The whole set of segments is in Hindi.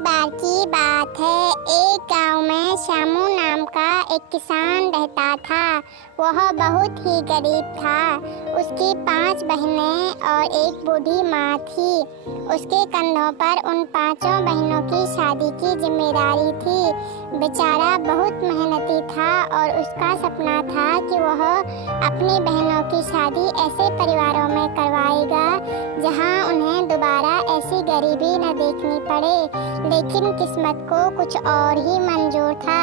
बार की बात है, एक गांव में श्यामू नाम का एक किसान रहता था। वह बहुत ही गरीब था। उसकी 5 बहनें और एक बूढ़ी माँ थी। उसके कंधों पर उन 5 बहनों की शादी की जिम्मेदारी थी। बेचारा बहुत मेहनती था और उसका सपना था कि वह अपनी बहनों की शादी ऐसे परिवारों में करवाएगा जहां उन्हें दोबारा ऐसी गरीबी न देखनी पड़े। लेकिन किस्मत को कुछ और ही मंजूर था।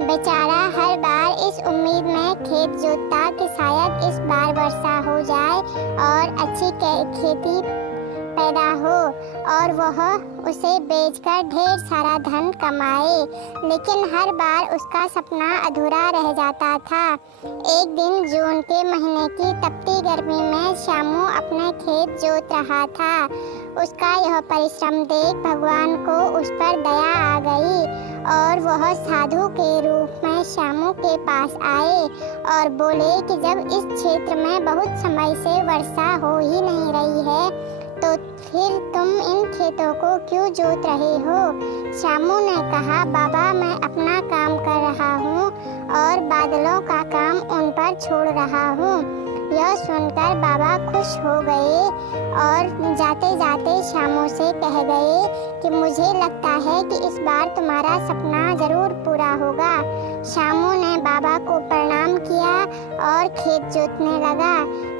बेचारा हर बार इस उम्मीद में खेत जोतता कि शायद इस बार वर्षा हो जाए और अच्छी खेती पैदा हो और वह उसे बेचकर ढेर सारा धन कमाए। लेकिन हर बार उसका सपना अधूरा रह जाता था। एक दिन जून के महीने की तपती गर्मी में श्यामू अपने खेत जोत रहा था। उसका यह परिश्रम देख भगवान को उस पर दया आ गई और वह साधु के रूप में श्यामू के पास आए और बोले कि जब इस क्षेत्र में बहुत समय से वर्षा हो ही नहीं रही है तो फिर तुम इन खेतों को क्यों जोत रहे हो? श्यामू ने कहा, बाबा मैं अपना काम कर रहा हूँ और बादलों का काम उन पर छोड़ रहा हूँ। यह सुनकर बाबा खुश हो गए और जाते जाते श्यामू से कह गए कि मुझे लगता है कि इस बार तुम्हारा सपना जरूर पूरा होगा। श्यामू ने बाबा को प्रणाम किया और खेत जोतने लगा।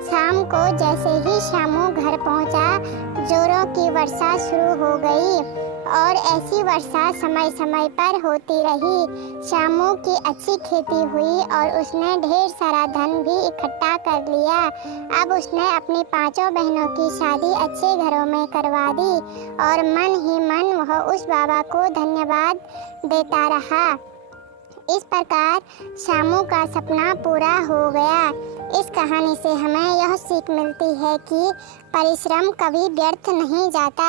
शाम को जैसे ही श्यामू घर पहुंचा, जोरों की वर्षा शुरू हो गई और ऐसी वर्षा समय समय पर होती रही। श्यामू की अच्छी खेती हुई और उसने ढेर सारा धन भी इकट्ठा कर लिया। अब उसने अपनी 5 बहनों की शादी अच्छे घरों में करवा दी और मन ही मन वह उस बाबा को धन्यवाद देता रहा। इस प्रकार श्यामू का सपना पूरा हो गया। इस कहानी से हमें यह सीख मिलती है कि परिश्रम कभी व्यर्थ नहीं जाता।